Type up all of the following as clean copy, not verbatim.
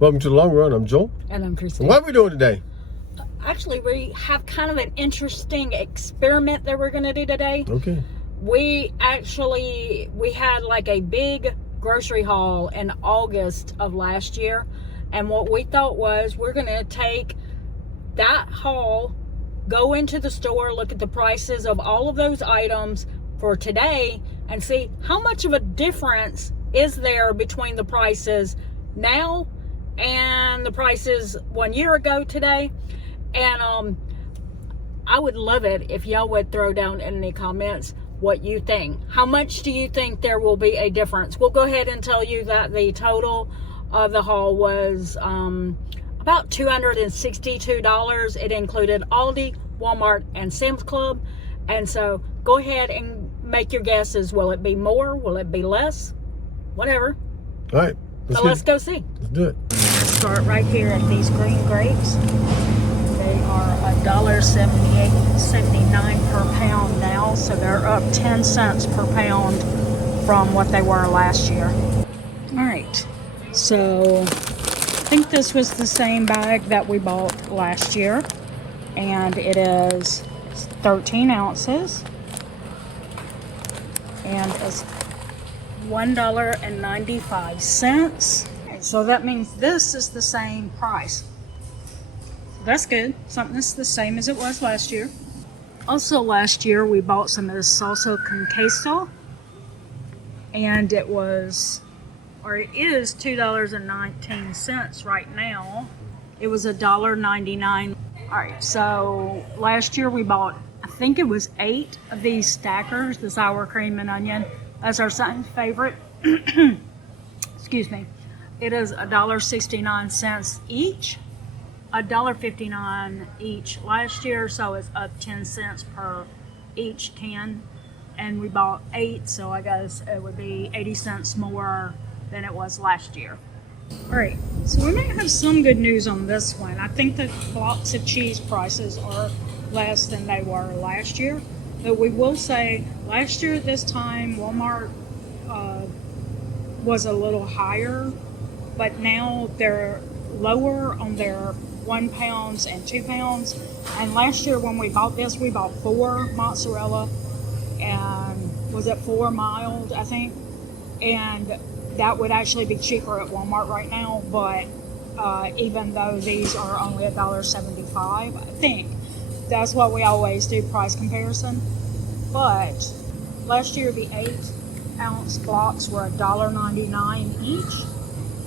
Welcome to the Long Run. I'm Joel. And I'm Christine. What are we doing today? Actually, we have kind of an interesting experiment that we're going to do today. Okay. We had like a big grocery haul in August of last year. And what we thought was we're going to take that haul, go into the store, look at the prices of all of those items for today and see how much of a difference is there between the prices now and the prices 1 year ago today. And I would love it if y'all would throw down in the comments what you think. How much do you think there will be a difference? We'll go ahead and tell you that the total of the haul was about $262. It included Aldi, Walmart, and Sam's Club. And so go ahead and make your guesses. Will it be more? Will it be less? Whatever. All right. Let's go see. Let's do it. Start right here at these green grapes. They are $1.79 per pound now, so they're up 10 cents per pound from what they were last year. All right, so I think this was the same bag that we bought last year, and it is 13 ounces, and it's $1.95. So that means this is the same price. That's good. Something that's the same as it was last year. Also last year we bought some of this salsa con queso, and it is $2.19 right now. It was $1.99. All right, so last year we bought, I think it was 8 of these stackers, the sour cream and onion. That's our son's favorite. Excuse me. It is $1.69 each, $1.59 each last year, so it's up 10 cents per each can. And we bought 8, so I guess it would be 80 cents more than it was last year. All right, so we may have some good news on this one. I think the blocks of cheese prices are less than they were last year, but we will say last year at this time Walmart was a little higher, but now they're lower on their 1 pounds and 2 pounds. And last year when we bought this, we bought 4 mozzarella and was it 4 mild, I think, and that would actually be cheaper at Walmart right now. But even though these are only $1.75, I think that's what we always do, price comparison. But last year the 8-ounce blocks were $1.99 each,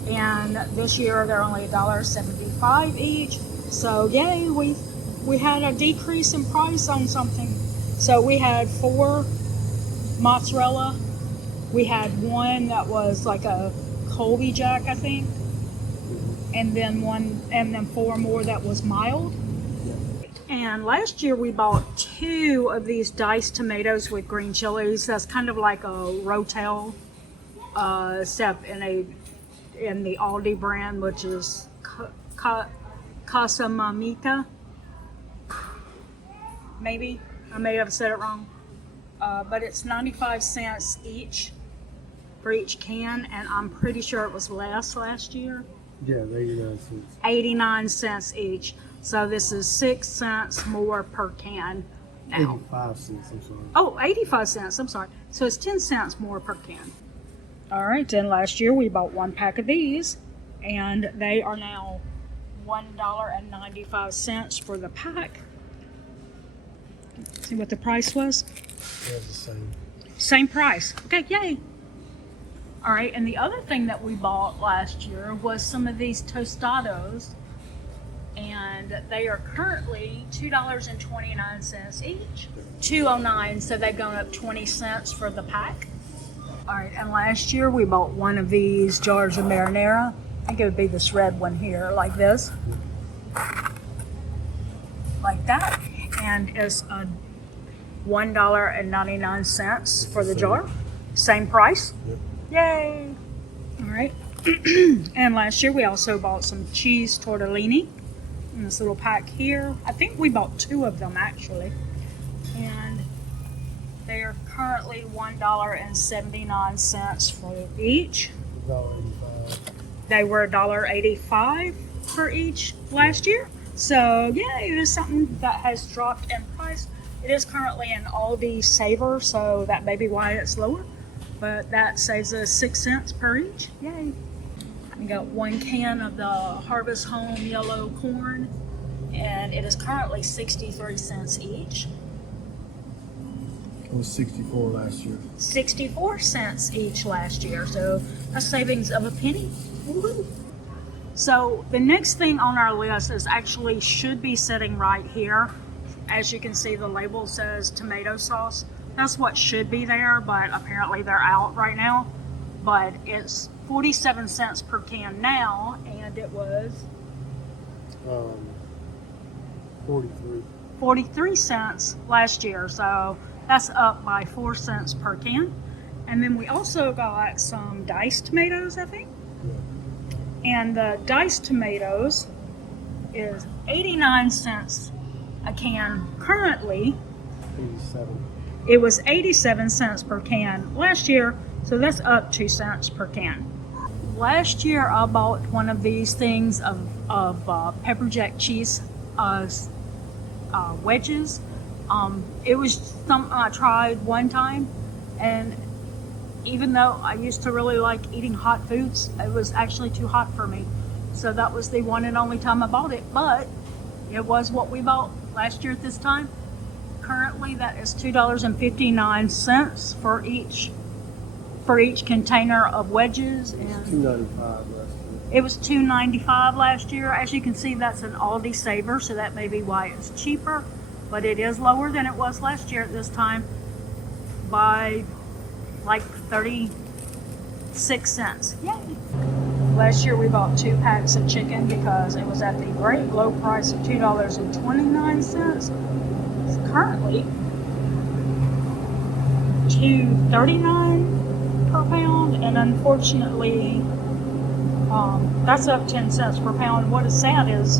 and this year they're only $1.75 each. So yay, we had a decrease in price on something. So we had 4 mozzarella. We had 1 that was like a Colby Jack, I think, and then 4 more that was mild. And last year we bought 2 of these diced tomatoes with green chilies. That's kind of like a Rotel, except in the Aldi brand, which is Casa Mamita. Maybe I may have said it wrong, but it's 95 cents each for each can, and I'm pretty sure it was less last year. Yeah, 89 cents. 89 cents each. So this is 6 cents more per can now. 85 cents, I'm sorry. Oh, 85 cents, I'm sorry. So it's 10 cents more per can. All right, and last year we bought 1 pack of these, and they are now $1.95 for the pack. See what the price was? Yeah, it's the same. Same price. Okay, yay. All right, and the other thing that we bought last year was some of these tostados, and they are currently $2.29 each. $2.09, so they've gone up 20 cents for the pack. All right, and last year we bought 1 of these jars of marinara. I think it would be this red one here, like this. Like that. And it's $1.99 for the jar. Same price. Yep. Yay! All right. And last year we also bought some cheese tortellini in this little pack here. I think we bought 2 of them actually. And they are currently $1.79 for each. $1.85. they were $1.85 for each last year. So yeah, it is something that has dropped in price. It is currently an Aldi Saver, so that may be why it's lower. But that saves us 6 cents per each. Yay! We got 1 can of the Harvest Home yellow corn, and it is currently 63 cents each. It was 64 last year. 64 cents each last year, so a savings of a penny. Woo-hoo. So the next thing on our list is actually should be sitting right here. As you can see, the label says tomato sauce. That's what should be there, but apparently they're out right now. But it's 47 cents per can now, and it was 43 cents last year. So that's up by 4 cents per can. And then we also got some diced tomatoes, I think. And the diced tomatoes is 89 cents a can currently. 87. It was 87 cents per can last year, so that's up 2 cents per can. Last year I bought one of these things of pepper jack cheese wedges. It was something I tried one time, and even though I used to really like eating hot foods, it was actually too hot for me. So that was the one and only time I bought it, but it was what we bought last year at this time. Currently that is $2.59 for each container of wedges, and $2.95 last year. it was $2.95 last year. As you can see, that's an Aldi Saver, so that may be why it's cheaper, but it is lower than it was last year at this time by like 36 cents. Yay! Last year we bought 2 packs of chicken because it was at the great low price of $2.29. It's currently $2.39 per pound, and unfortunately that's up 10 cents per pound. What is sad is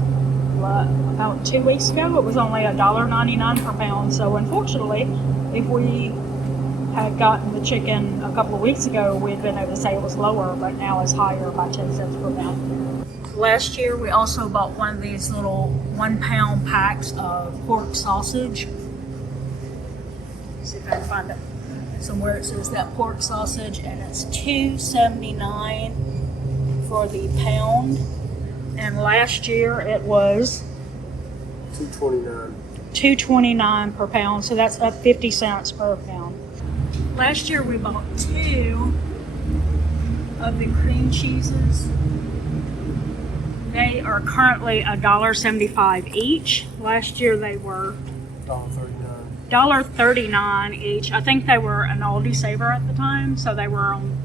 about 2 weeks ago it was only $1.99 per pound, so unfortunately if we had gotten the chicken a couple of weeks ago, we'd been able to say it was lower, but now it's higher by 10 cents per pound. Last year we also bought one of these little 1 pound packs of pork sausage. See if I can find it somewhere. It says that pork sausage, and it's $2.79 for the pound, and last year it was $2.29. $2.29 per pound, so that's up 50 cents per pound. Last year we bought 2 of the cream cheeses. They are currently $1.75 each. Last year they were $1.39 each. I think they were an Aldi Saver at the time, so they were on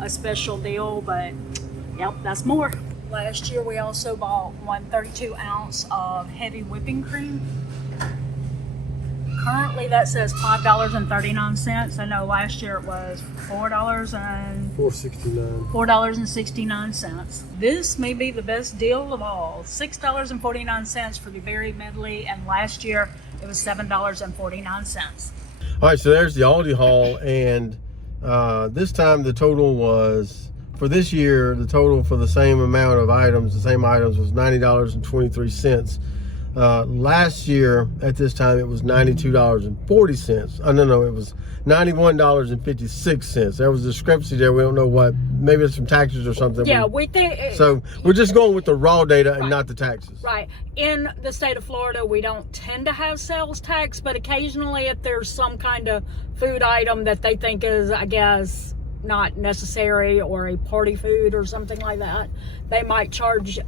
a special deal, but yep, that's more. Last year we also bought 1 32-ounce of heavy whipping cream. Currently that says $5.39. I know last year it was $4.69. This may be the best deal of all. $6.49 for the berry medley, and last year it was $7.49. All right, so there's the Aldi haul, and this time the total was, for this year, the total for the same amount of items, the same items, was $90.23. Last year at this time it was $92.40. No, it was $91.56. There was a discrepancy there. We don't know what. Maybe it's from taxes or something. Yeah, we think. So we're just going with the raw data and not the taxes. Right. In the state of Florida, we don't tend to have sales tax, but occasionally if there's some kind of food item that they think is, I guess, not necessary, or a party food or something like that, they might charge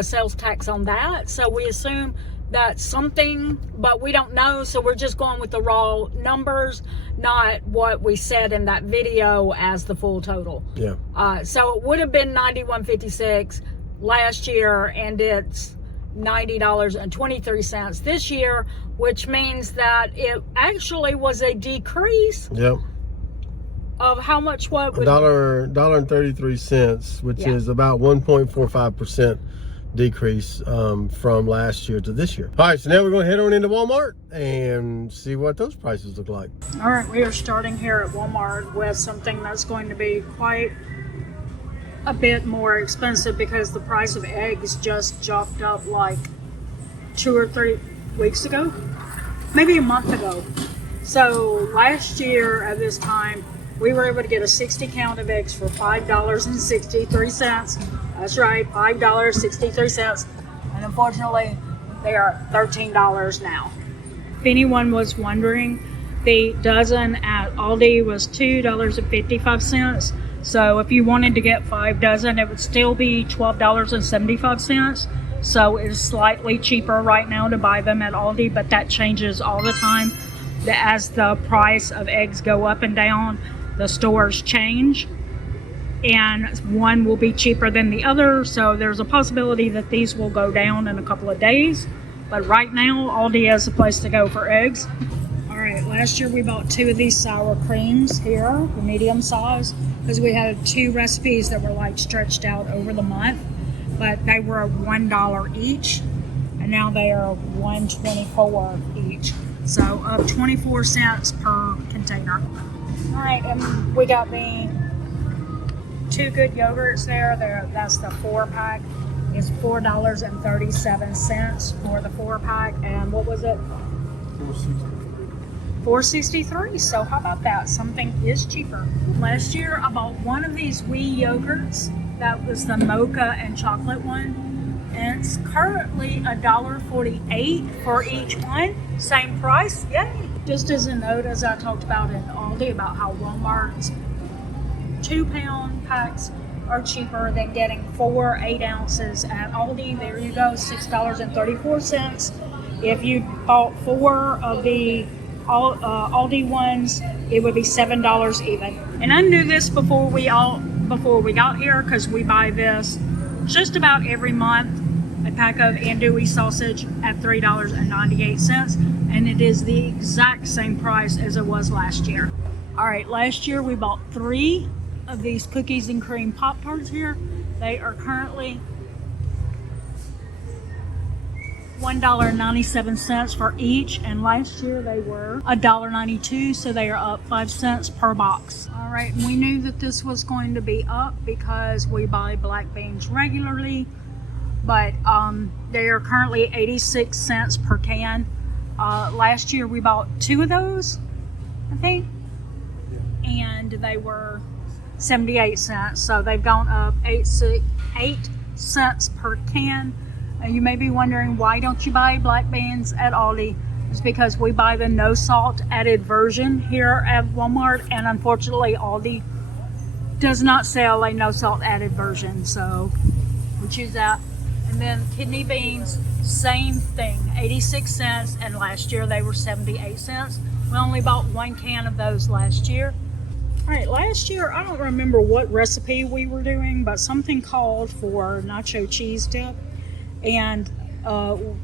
sales tax on that. So we assume that's something, but we don't know, so we're just going with the raw numbers, not what we said in that video as the full total. Yeah. So it would have been $91.56 last year, and it's $90.23 this year, which means that it actually was a decrease. Yep. Of how much? What? $1.33, which is about 1.45% decrease from last year to this year. All right, so now we're going to head on into Walmart and see what those prices look like. All right, we are starting here at Walmart with something that's going to be quite a bit more expensive because the price of eggs just jumped up like 2 or 3 weeks ago, maybe a month ago. So last year at this time, we were able to get a 60 count of eggs for $5.63. That's right, $5.63. And unfortunately, they are $13 now. If anyone was wondering, the dozen at Aldi was $2.55. So if you wanted to get 5 dozen, it would still be $12.75. So it is slightly cheaper right now to buy them at Aldi, but that changes all the time. As the price of eggs go up and down, the stores change, and one will be cheaper than the other. So there's a possibility that these will go down in a couple of days. But right now, Aldi is the place to go for eggs. All right, last year we bought 2 of these sour creams here, the medium size, because we had 2 recipes that were like stretched out over the month, but they were $1 each, and now they are $1.24 each. So up 24 cents per container. All right, and we got the 2 Good yogurts there. That's the 4-pack. It's $4.37 for the 4-pack, and what was it? $4.63. So how about that? Something is cheaper. Last year I bought one of these wee yogurts. That was the mocha and chocolate one, and it's currently $1.48 for each one. Same price. Yay! Just as a note, as I talked about in Aldi about how Walmart's 2-pound packs are cheaper than getting 4 8-ounces at Aldi. There you go, $6.34. If you bought 4 of the Aldi ones, it would be $7 even. And I knew this before we got here, because we buy this just about every month. A pack of andouille sausage at $3.98, and it is the exact same price as it was last year. All right, last year we bought 3 of these cookies and cream Pop-Tarts here. They are currently $1.97 for each, and last year they were $1.92, so they are up 5 cents per box. All right, and we knew that this was going to be up because we buy black beans regularly, but they are currently 86 cents per can. Last year we bought 2 of those, I think, and they were 78 cents, so they've gone up 8 cents per can. You may be wondering, why don't you buy black beans at Aldi? It's because we buy the no salt added version here at Walmart, and unfortunately Aldi does not sell a no salt added version, so we choose that. And then kidney beans, same thing, 86 cents, and last year they were 78 cents. We only bought 1 can of those last year. All right, last year, I don't remember what recipe we were doing, but something called for nacho cheese dip. And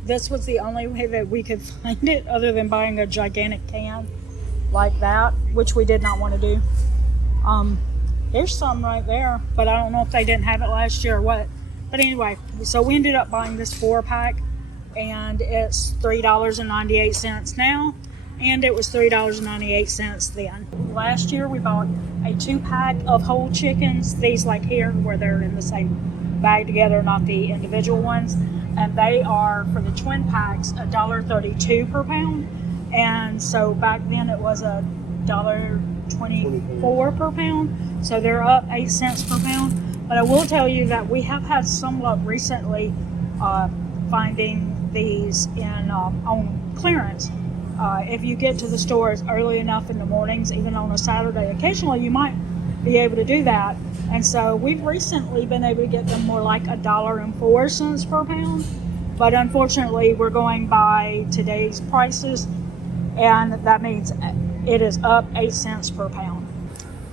this was the only way that we could find it, other than buying a gigantic can like that, which we did not want to do. There's some right there, but I don't know if they didn't have it last year or what. But anyway, so we ended up buying this 4-pack, and it's $3.98 now, and it was $3.98 then. Last year we bought a 2-pack of whole chickens, these like here, where they're in the same bag together, not the individual ones, and they are, for the twin packs, $1.32 per pound. And so back then it was $1.24 per pound, so they're up 8 cents per pound. But I will tell you that we have had some luck recently finding these in on clearance. If you get to the stores early enough in the mornings, even on a Saturday, occasionally you might be able to do that. And so we've recently been able to get them more like $1.04 per pound. But unfortunately, we're going by today's prices, and that means it is up 8 cents per pound.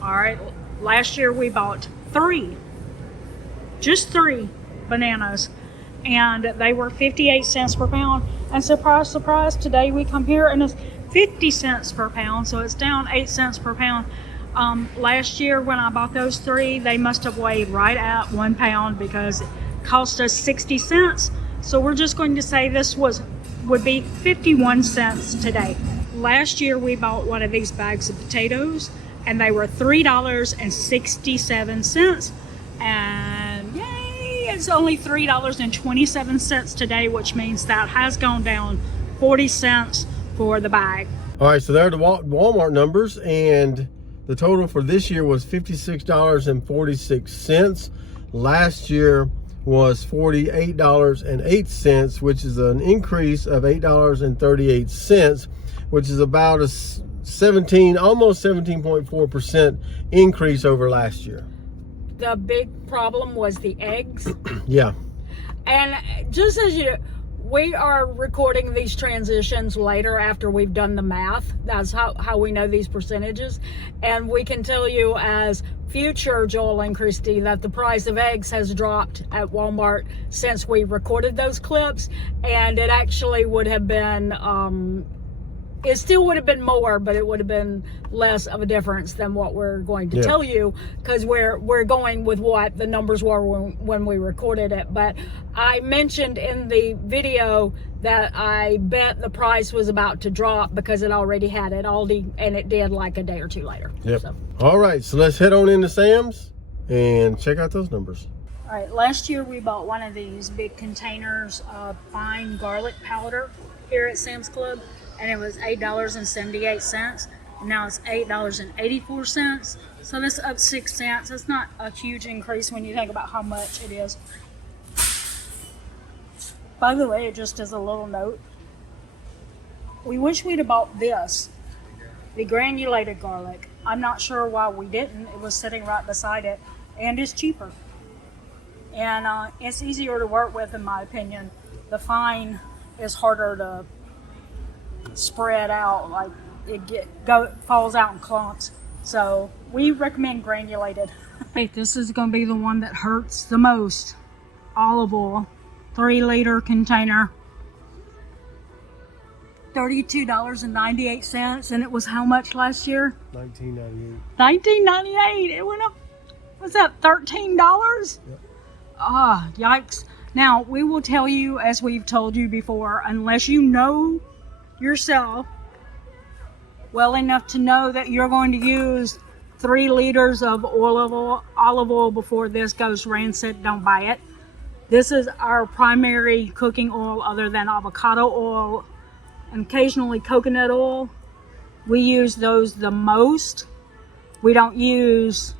All right, last year we bought 3, just 3 bananas, and they were 58 cents per pound. And surprise, surprise, today we come here and it's 50 cents per pound, so it's down 8 cents per pound. Last year when I bought those 3, they must have weighed right at 1 pound, because it cost us 60 cents. So we're just going to say this would be 51 cents today. Last year we bought one of these bags of potatoes, and they were $3.67, and It's only $3.27 today, which means that has gone down 40 cents for the bag. All right, so there are the Walmart numbers, and the total for this year was $56.46. Last year was $48.08, which is an increase of $8.38, which is about a almost 17.4% increase over last year. The big problem was the eggs. Yeah. And just as we are recording these transitions later after we've done the math. That's how we know these percentages. And we can tell you as future Joel and Christy that the price of eggs has dropped at Walmart since we recorded those clips. And it actually would have been, it still would have been more, but it would have been less of a difference than what we're going to tell you, because we're going with what the numbers were when we recorded it. But I mentioned in the video that I bet the price was about to drop because it already had at Aldi, and it did like a day or two later. Yep. So. All right, so let's head on into Sam's and check out those numbers. All right, last year we bought one of these big containers of fine garlic powder here at Sam's Club, and it was $8.78. And now it's $8.84. So that's up 6 cents. It's not a huge increase when you think about how much it is. By the way, just as a little note, we wish we'd have bought this, the granulated garlic. I'm not sure why we didn't. It was sitting right beside it, and it's cheaper. And it's easier to work with, in my opinion. The fine is harder to spread out, like it falls out in clumps. So we recommend granulated. Hey, this is going to be the one that hurts the most. Olive oil, 3-liter container, $32.98, and it was how much last year? $19.98. $19.98. It went up. What's that? $13? Yep. Ah, yikes. Now we will tell you, as we've told you before, unless you know yourself well enough to know that you're going to use 3 liters of olive oil before this goes rancid, don't buy it. This is our primary cooking oil other than avocado oil and occasionally coconut oil. We use those the most. We don't use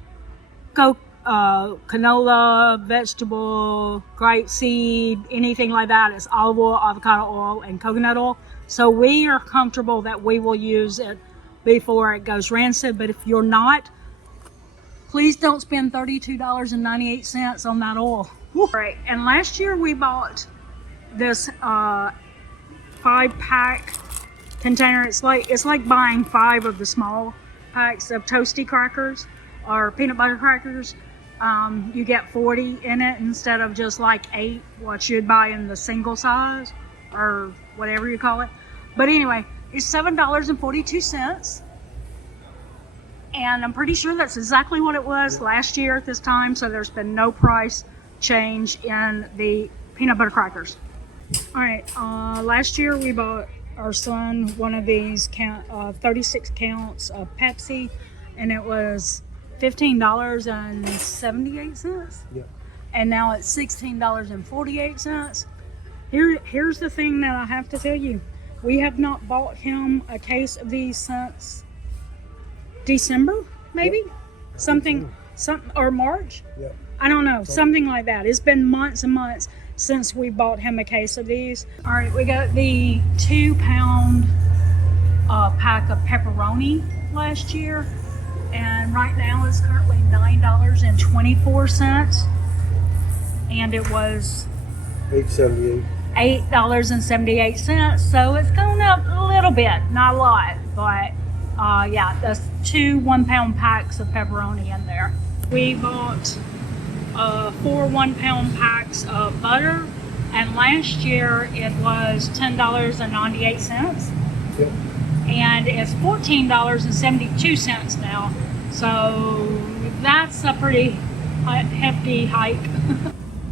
canola, vegetable, grapeseed, anything like that. It's olive oil, avocado oil, and coconut oil. So we are comfortable that we will use it before it goes rancid. But if you're not, please don't spend $32.98 on that oil. All right, and last year we bought this 5-pack container. It's like buying 5 of the small packs of toasty crackers or peanut butter crackers. You get 40 in it instead of just like 8, what you'd buy in the single size or whatever you call it. But anyway, it's $7.42. And I'm pretty sure that's exactly what it was last year at this time. So there's been no price change in the peanut butter crackers. All right, last year we bought our son one of these 36 counts of Pepsi, and it was $15.78. Yeah. And now it's $16.48. Here's the thing that I have to tell you. We have not bought him a case of these since December, maybe? Something, or March? Yeah. I don't know, something like that. It's been months and months since we bought him a case of these. All right, we got the 2-pound pack of pepperoni last year. And right now it's currently $9.24. And it was $8.78. So it's going up a little bit, not a lot. But yeah, that's 2 1-pound packs of pepperoni in there. We bought 4 1-pound packs of butter. And last year it was $10.98. Yep. And it's $14.72 now. So that's a pretty hefty hike.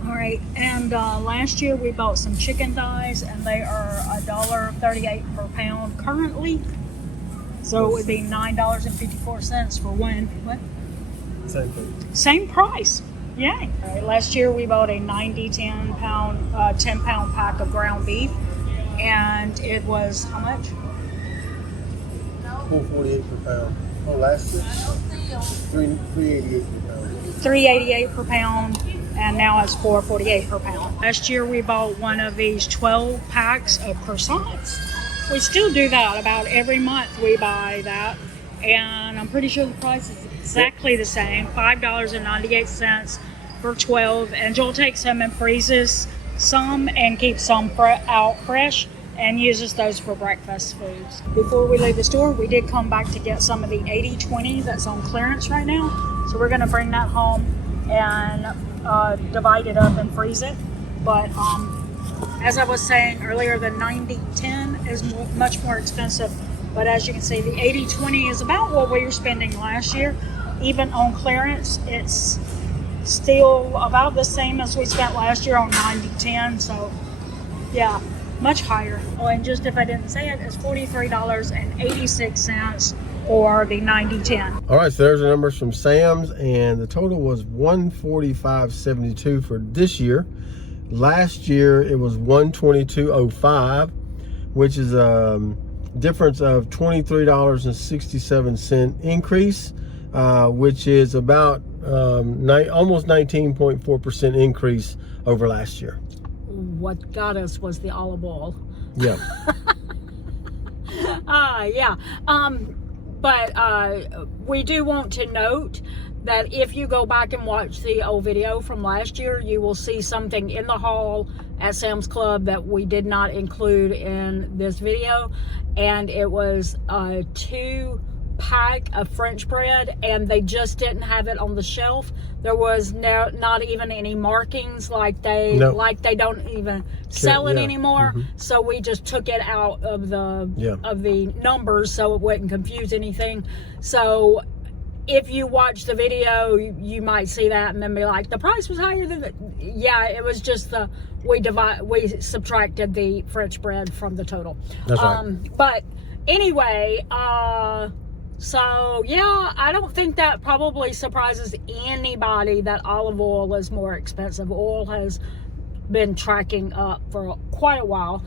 All right, and last year we bought some chicken thighs, and they are $1.38 per pound currently. So it would be $9.54 for one. What? Same thing. Same price. Yay. All right, last year we bought a 10 pound pack of ground beef, and it was how much? $4.48 per pound. Oh, last year? $3.88 per pound. $3.88 per pound, and now it's $4.48 per pound. Last year we bought one of these 12 packs of croissants. We still do that about every month. We buy that, and I'm pretty sure the price is exactly the same, $5.98 for 12. And Joel takes them and freezes some and keeps some out fresh and uses those for breakfast foods. Before we leave the store, we did come back to get some of the 80/20 that's on clearance right now. So we're gonna bring that home and divide it up and freeze it. But as I was saying earlier, the 90/10 is much more expensive. But as you can see, the 80/20 is about what we were spending last year. Even on clearance, it's still about the same as we spent last year on 90/10. So yeah, much higher. Oh, and just if I didn't say it, it's $43.86 for the 90/10. All right, so there's the numbers from Sam's, and the total was $145.72 for this year. Last year it was $122.05, which is a difference of $23.67 increase, which is about almost 19.4% increase over last year. What got us was the olive oil. Yeah. Yeah. But we do want to note that if you go back and watch the old video from last year, you will see something in the haul at Sam's Club that we did not include in this video. And it was a 2-pack of French bread, and they just didn't have it on the shelf. There was not even any markings, like they don't even sell it anymore. So we just took it out of the numbers so it wouldn't confuse anything. So if you watch the video, you might see that and then be like, the price was higher than the... Yeah, it was just we subtracted the French bread from the total. That's right. But anyway, so yeah, I don't think that probably surprises anybody that olive oil is more expensive. Oil has been tracking up for quite a while.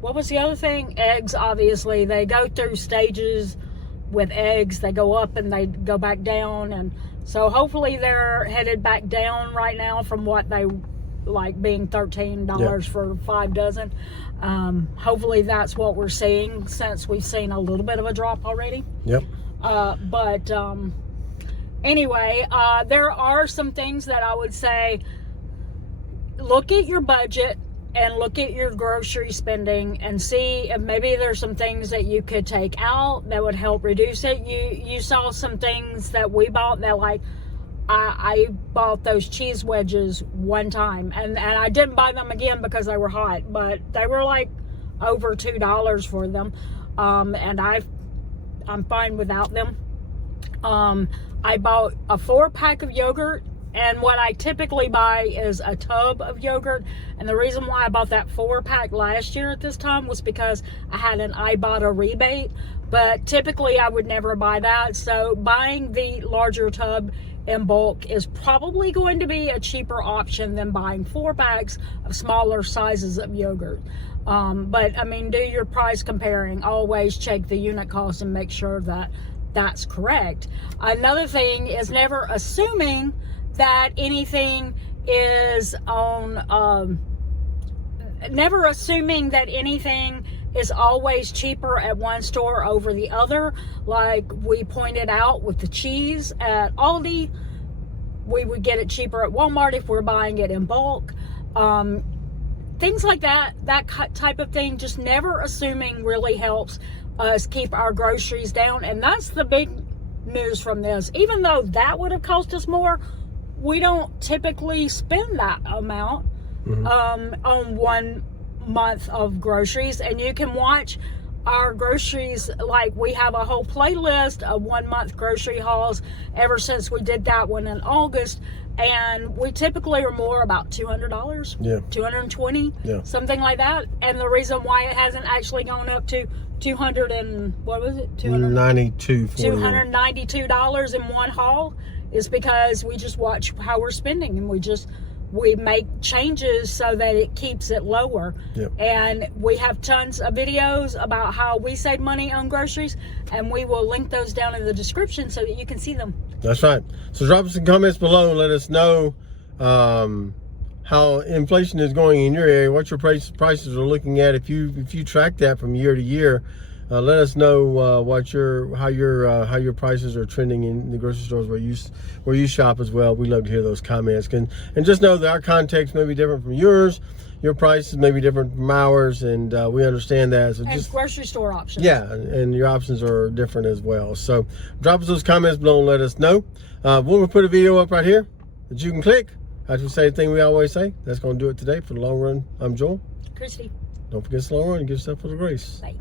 What was the other thing? Eggs, obviously. They go through stages with eggs. They go up and they go back down, and so hopefully they're headed back down right now from what they like being $13 for 5 dozen. Hopefully that's what we're seeing, since we've seen a little bit of a drop already. Yep. Anyway, there are some things that I would say, look at your budget and look at your grocery spending and see if maybe there's some things that you could take out that would help reduce it. You saw some things that we bought that, like, I bought those cheese wedges one time, and I didn't buy them again because they were hot, but they were like over $2 for them, and I'm fine without them. I bought a 4-pack of yogurt, and what I typically buy is a tub of yogurt. And the reason why I bought that 4-pack last year at this time was because I had an Ibotta rebate, but typically I would never buy that. So buying the larger tub in bulk is probably going to be a cheaper option than buying 4 packs of smaller sizes of yogurt. But I mean, do your price comparing. Always check the unit cost and make sure that that's correct. Another thing is never assuming that anything is on, never assuming that anything is always cheaper at one store over the other. Like we pointed out with the cheese at Aldi, we would get it cheaper at Walmart if we're buying it in bulk. Things like that type of thing, just never assuming really helps us keep our groceries down. And that's the big news from this. Even though that would have cost us more, we don't typically spend that amount on 1 month of groceries. And you can watch our groceries, like we have a whole playlist of 1 month grocery hauls ever since we did that one in August, and we typically are more about $200, $220, something like that. And the reason why it hasn't actually gone up to $292 in one haul is because we just watch how we're spending, and we make changes so that it keeps it lower. Yep. And we have tons of videos about how we save money on groceries, and we will link those down in the description so that you can see them. That's right. So drop us some comments below and let us know how inflation is going in your area, what your prices are looking at. If you track that from year to year, let us know how your prices are trending in the grocery stores where you shop as well. We love to hear those comments. And just know that our context may be different from yours. Your prices may be different from ours, and we understand that. So And just grocery store options. yeah, and your options are different as well. So drop us those comments below and let us know. We'll put a video up right here that you can click. As we say the thing we always say, that's going to do it today for the long run. I'm Joel. Christy. Don't forget the long run and give yourself a little grace. Bye.